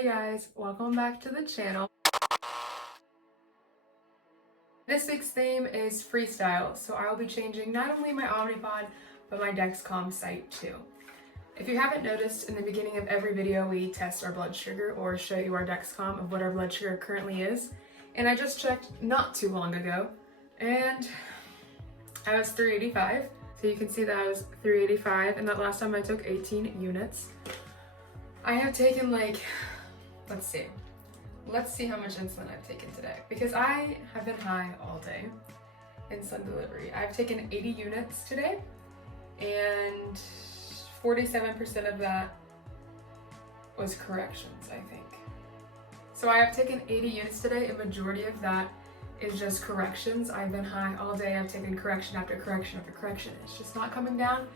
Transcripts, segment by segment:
Hey guys, welcome back to the channel. This week's theme is freestyle, so I will be changing not only my Omnipod, but my Dexcom site too. If you haven't noticed, in the beginning of every video we test our blood sugar or show you our Dexcom of what our blood sugar currently is. And I just checked not too long ago, and I was 385. So you can see that I was 385, and that last time I took 18 units. I have taken let's see how much insulin I've taken today, because I have been high all day. Insulin delivery. I've taken 80 units today, and 47% of that was corrections, I think. So I have taken 80 units today. A majority of that is just corrections. I've been high all day. I've taken correction after correction after correction. It's just not coming down.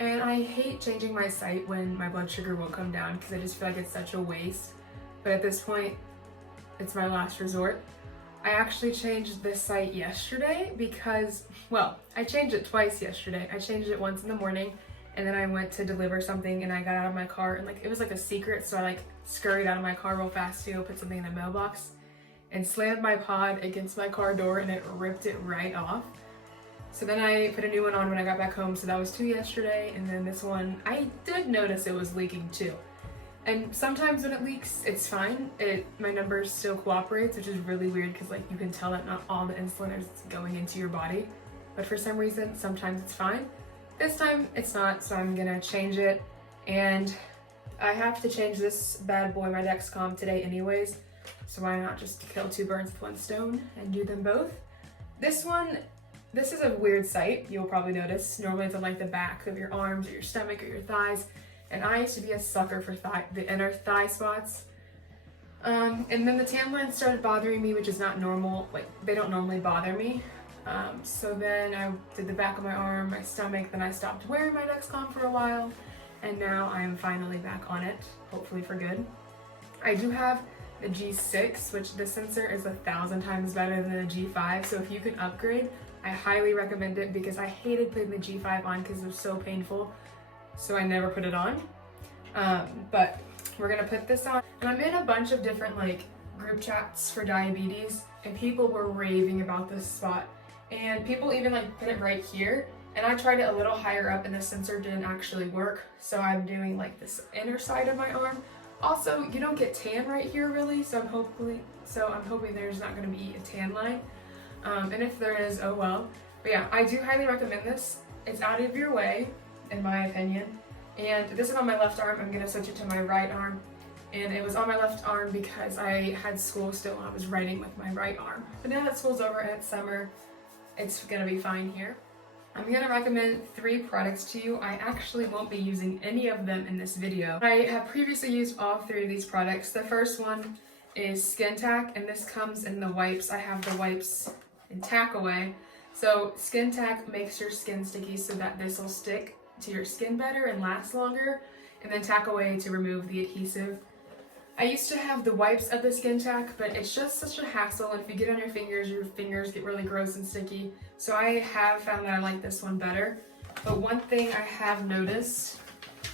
And I hate changing my site when my blood sugar won't come down, because I just feel like it's such a waste. But at this point, it's my last resort. I actually changed this site yesterday because, well, I changed it twice yesterday. I changed it once in the morning, and then I went to deliver something and I got out of my car, and it was like a secret, so I scurried out of my car real fast to go put something in the mailbox and slammed my pod against my car door, and it ripped it right off. So then I put a new one on when I got back home, so that was 2 yesterday, and then this one, I did notice it was leaking too. And sometimes when it leaks, it's fine. My number still cooperates, which is really weird, because you can tell that not all the insulin is going into your body. But for some reason, sometimes it's fine. This time it's not, so I'm gonna change it. And I have to change this bad boy, my Dexcom, today anyways. So why not just kill two birds with one stone and do them both? This is a weird site, you'll probably notice. Normally it's on the back of your arms or your stomach or your thighs. And I used to be a sucker for the inner thigh spots. And then the tan lines started bothering me, which is not normal. They don't normally bother me. So then I did the back of my arm, my stomach, then I stopped wearing my Dexcom for a while. And now I am finally back on it, hopefully for good. I do have the G6, which the sensor is 1,000 times better than the G5. So if you can upgrade, I highly recommend it, because I hated putting the G5 on because it was so painful. So I never put it on. But we're gonna put this on. And I'm in a bunch of different group chats for diabetes, and people were raving about this spot. And people even put it right here. And I tried it a little higher up, and the sensor didn't actually work. So I'm doing this inner side of my arm. Also, you don't get tan right here really, so I'm hoping there's not gonna be a tan line. And if there is, oh well. But yeah, I do highly recommend this. It's out of your way, in my opinion. And this is on my left arm. I'm gonna switch it to my right arm. And it was on my left arm because I had school still and I was writing with my right arm. But now that school's over and it's summer, it's gonna be fine here. I'm gonna recommend 3 products to you. I actually won't be using any of them in this video. I have previously used all 3 of these products. The first one is Skin Tack, and this comes in the wipes. I have the wipes in Tack Away. So Skin Tack makes your skin sticky so that this will stick to your skin better and last longer, and then Tack Away to remove the adhesive. I used to have the wipes of the Skin Tack, but it's just such a hassle, and if you get on your fingers get really gross and sticky. So I have found that I like this one better. But one thing I have noticed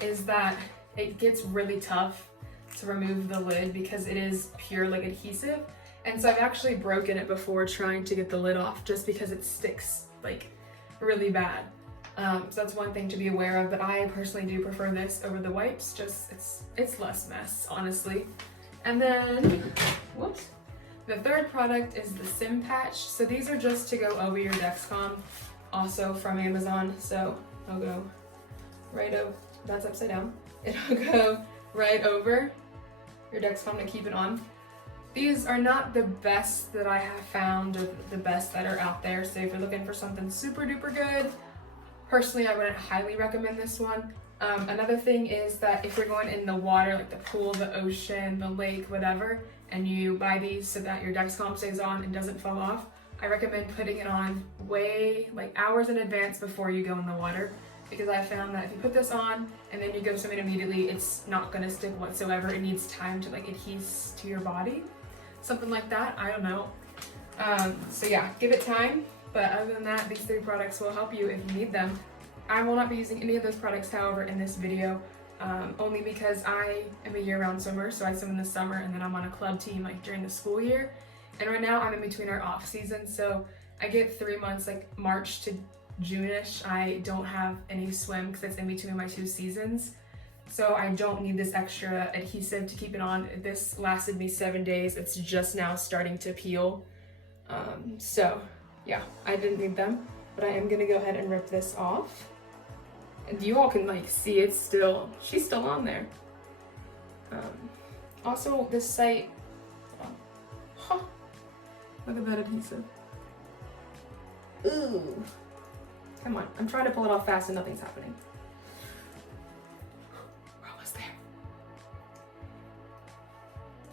is that it gets really tough to remove the lid because it is pure adhesive. And so I've actually broken it before trying to get the lid off, just because it sticks really bad. So that's one thing to be aware of, but I personally do prefer this over the wipes. Just it's less mess, honestly. And then, whoops. The third product is the Sim Patch. So these are just to go over your Dexcom, also from Amazon. So I'll go right over, that's upside down. It'll go right over your Dexcom to keep it on. These are not the best that I have found, or the best that are out there. So if you're looking for something super duper good, personally, I wouldn't highly recommend this one. Another thing is that if you're going in the water, the pool, the ocean, the lake, whatever, and you buy these so that your Dexcom stays on and doesn't fall off, I recommend putting it on way, hours in advance before you go in the water, because I found that if you put this on and then you go swim it immediately, it's not gonna stick whatsoever. It needs time to adhere to your body. Something like that, I don't know. So yeah, give it time. But other than that, these 3 products will help you if you need them. I will not be using any of those products, however, in this video. only because I am a year-round swimmer, so I swim in the summer and then I'm on a club team like during the school year. And right now I'm in between our off season, so I get 3 months, like March to June-ish. I don't have any swim because it's in between my 2 seasons. So I don't need this extra adhesive to keep it on. This lasted me 7 days. It's just now starting to peel. So yeah, I didn't need them, but I am gonna go ahead and rip this off. And you all can like see it's still, she's still on there. Also this site, look at that adhesive. Ooh, come on, I'm trying to pull it off fast and nothing's happening. We're almost there.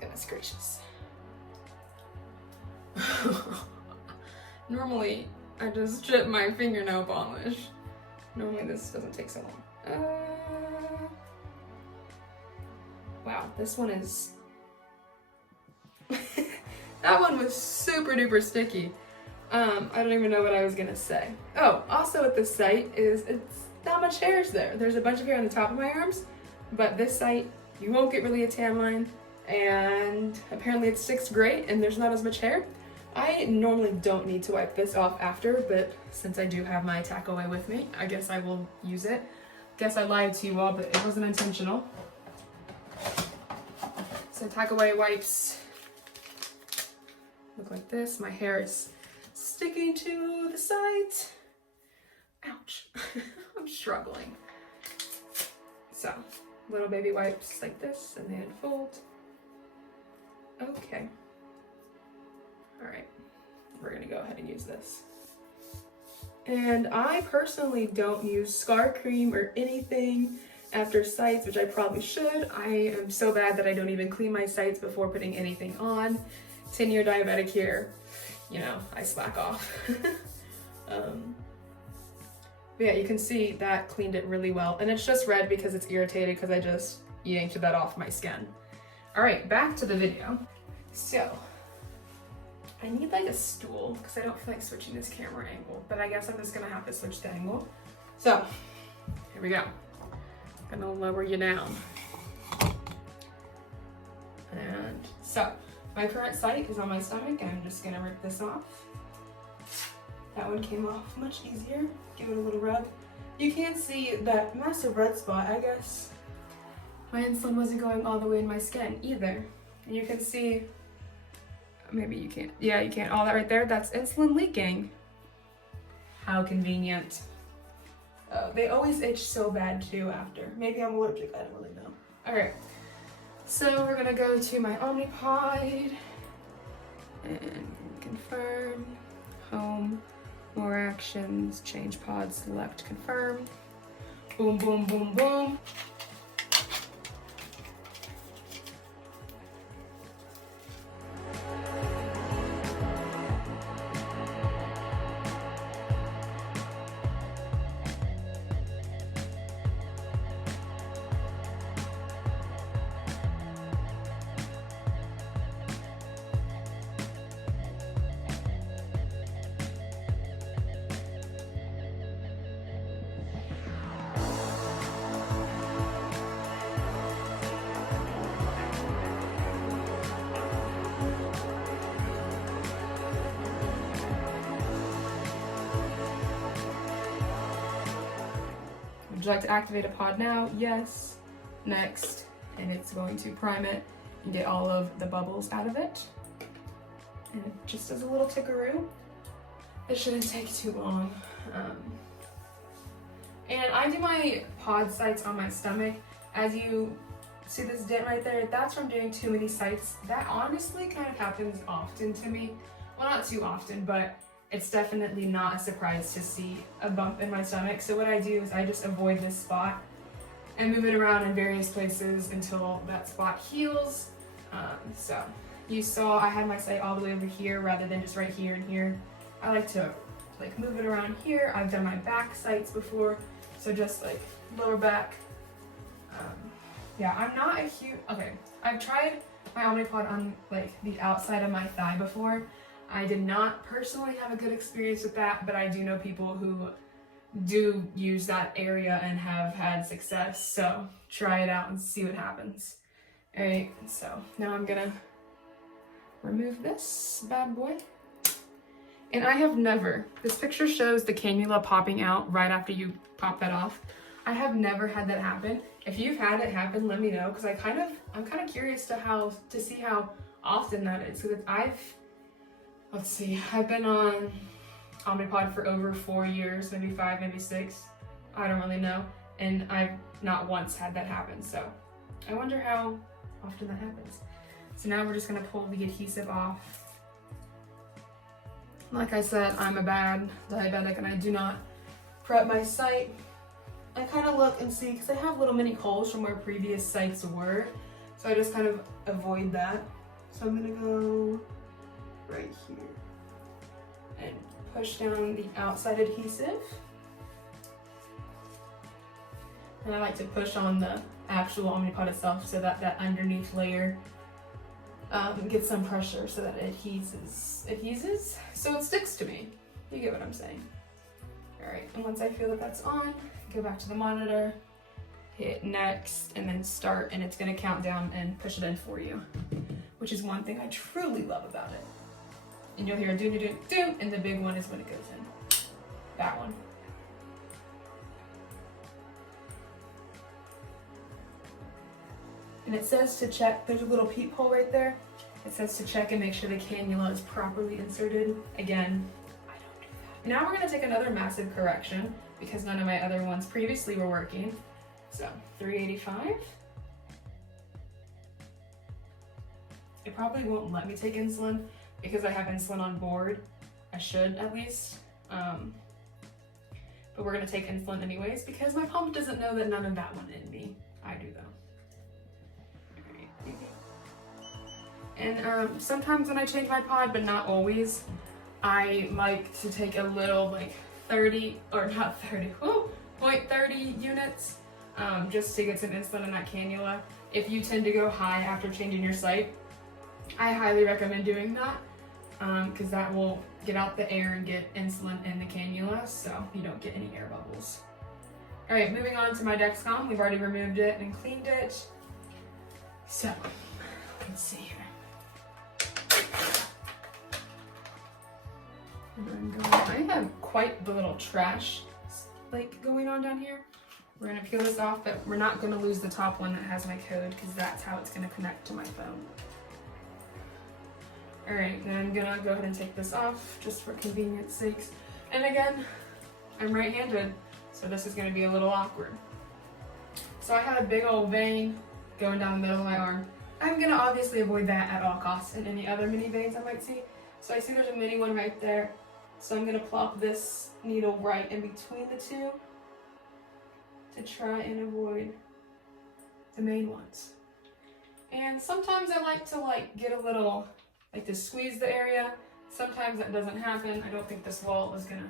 Goodness gracious. Normally, I just chip my fingernail polish. Normally this doesn't take so long. Wow, this one is... That one was super duper sticky. I don't even know what I was gonna say. Oh, also at this site it's not much hairs there. There's a bunch of hair on the top of my arms, but this site, you won't get really a tan line, and apparently it sticks great and there's not as much hair. I normally don't need to wipe this off after, but since I do have my tack away with me, I guess I will use it. Guess I lied to you all, but it wasn't intentional. So tack away wipes look like this. My hair is sticking to the sides. Ouch. I'm struggling. So, little baby wipes like this, and they unfold. Okay. All right, we're gonna go ahead and use this. And I personally don't use scar cream or anything after sites, which I probably should. I am so bad that I don't even clean my sites before putting anything on. 10-year diabetic here, you know, I slack off. But yeah, you can see that cleaned it really well. And it's just red because it's irritated because I just yanked that off my skin. All right, back to the video. So, I need like a stool because I don't feel like switching this camera angle, but I guess I'm just gonna have to switch the angle. So, here we go. Gonna lower you down. And so, my current site is on my stomach and I'm just gonna rip this off. That one came off much easier. Give it a little rub. You can't see that massive red spot. I guess my insulin wasn't going all the way in my skin either. And you can see, maybe you can't. Yeah, you can't. All that right there, that's insulin leaking. How convenient. They always itch so bad too after. Maybe I'm allergic, I don't really know. All right, so we're gonna go to my Omnipod and confirm, home, more actions, change pod, select, confirm. Boom, boom, boom, boom. Would you like to activate a pod now? Yes. Next. And it's going to prime it and get all of the bubbles out of it. And it just does a little tickaroo. It shouldn't take too long. And I do my pod sites on my stomach. As you see this dent right there, that's from doing too many sites. That honestly kind of happens often to me. Well, not too often, but it's definitely not a surprise to see a bump in my stomach. So what I do is I just avoid this spot and move it around in various places until that spot heals. So you saw I had my site all the way over here rather than just right here and here. I like to like move it around here. I've done my back sites before, so just like lower back. Yeah, I'm not a huge, okay, I've tried my Omnipod on like the outside of my thigh before. I did not personally have a good experience with that, but I do know people who do use that area and have had success. So try it out and see what happens. All right, so now I'm gonna remove this bad boy. And I have never, this picture shows the cannula popping out right after you pop that off. I have never had that happen. If you've had it happen, let me know, because I'm kind of curious to see how often that is. Because I've been on Omnipod for over 4 years, maybe 5, maybe 6. I don't really know. And I've not once had that happen. So I wonder how often that happens. So now we're just gonna pull the adhesive off. Like I said, I'm a bad diabetic and I do not prep my site. I kind of look and see, because I have little mini holes from where previous sites were. So I just kind of avoid that. So I'm gonna go right here and push down the outside adhesive. And I like to push on the actual Omnipod itself so that that underneath layer gets some pressure so that it adheses, so it sticks to me. You get what I'm saying? All right, and once I feel that that's on, go back to the monitor, hit next, and then start, and it's gonna count down and push it in for you, which is one thing I truly love about it. And you'll hear a do-do-do-do, and the big one is when it goes in. That one. And it says to check, there's a little peephole right there. It says to check and make sure the cannula is properly inserted. Again, I don't do that. Now we're gonna take another massive correction because none of my other ones previously were working. So 385. It probably won't let me take insulin because I have insulin on board. I should at least. But we're gonna take insulin anyways because my pump doesn't know that none of that went in me. I do though. And sometimes when I change my pod, but not always, I like to take a little like 0.30 units just to get some insulin in that cannula. If you tend to go high after changing your site, I highly recommend doing that because that will get out the air and get insulin in the cannula so you don't get any air bubbles. All right, moving on to my Dexcom. We've already removed it and cleaned it. So let's see here. I have quite the little trash like going on down here. We're gonna peel this off, but we're not gonna lose the top one that has my code because that's how it's gonna connect to my phone. All right, then I'm gonna go ahead and take this off just for convenience sakes. And again, I'm right-handed, so this is gonna be a little awkward. So I had a big old vein going down the middle of my arm. I'm gonna obviously avoid that at all costs and any other mini veins I might see. So I see there's a mini one right there. So I'm gonna plop this needle right in between the two to try and avoid the main ones. And sometimes I like to get a little, to squeeze the area. Sometimes that doesn't happen. I don't think this wall is gonna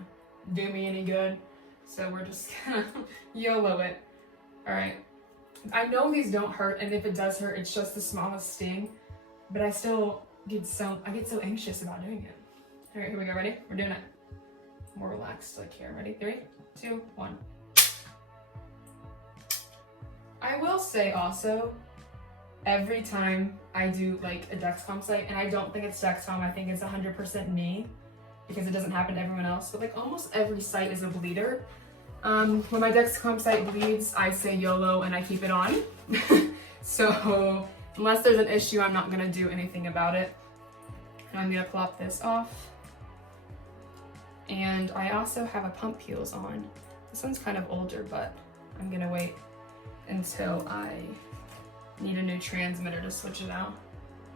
do me any good. So we're just gonna YOLO it. All right. I know these don't hurt, and if it does hurt, it's just the smallest sting, but I still get so anxious about doing it. All right, here we go, ready? We're doing it. More relaxed, here, ready? 3, 2, 1. I will say also, every time I do a Dexcom site, and I don't think it's Dexcom, I think it's 100% me, because it doesn't happen to everyone else, but almost every site is a bleeder. When my Dexcom site bleeds, I say YOLO and I keep it on. So unless there's an issue, I'm not gonna do anything about it. And I'm gonna plop this off. And I also have a pump heels on. This one's kind of older, but I'm gonna wait until I need a new transmitter to switch it out.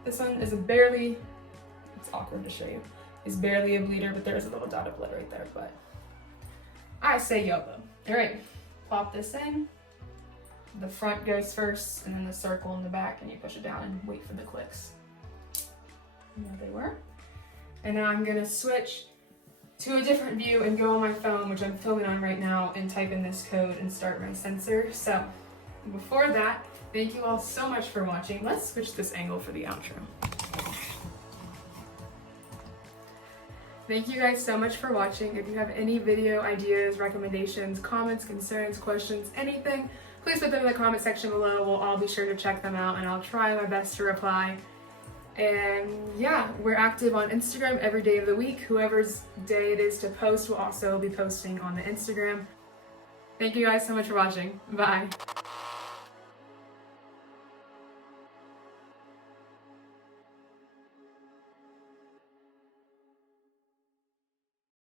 This one is it's awkward to show you. It's barely a bleeder, but there's a little dot of blood right there, but I say YOLO. All right, plop this in. The front goes first, and then the circle in the back, and you push it down and wait for the clicks. And there they were. And now I'm gonna switch to a different view and go on my phone, which I'm filming on right now, and type in this code and start my sensor. So before that, thank you all so much for watching. Let's switch this angle for the outro. Thank you guys so much for watching. If you have any video ideas, recommendations, comments, concerns, questions, anything, please put them in the comment section below. We'll all be sure to check them out and I'll try my best to reply. And yeah, we're active on Instagram every day of the week. Whoever's day it is to post will also be posting on the Instagram. Thank you guys so much for watching. Bye.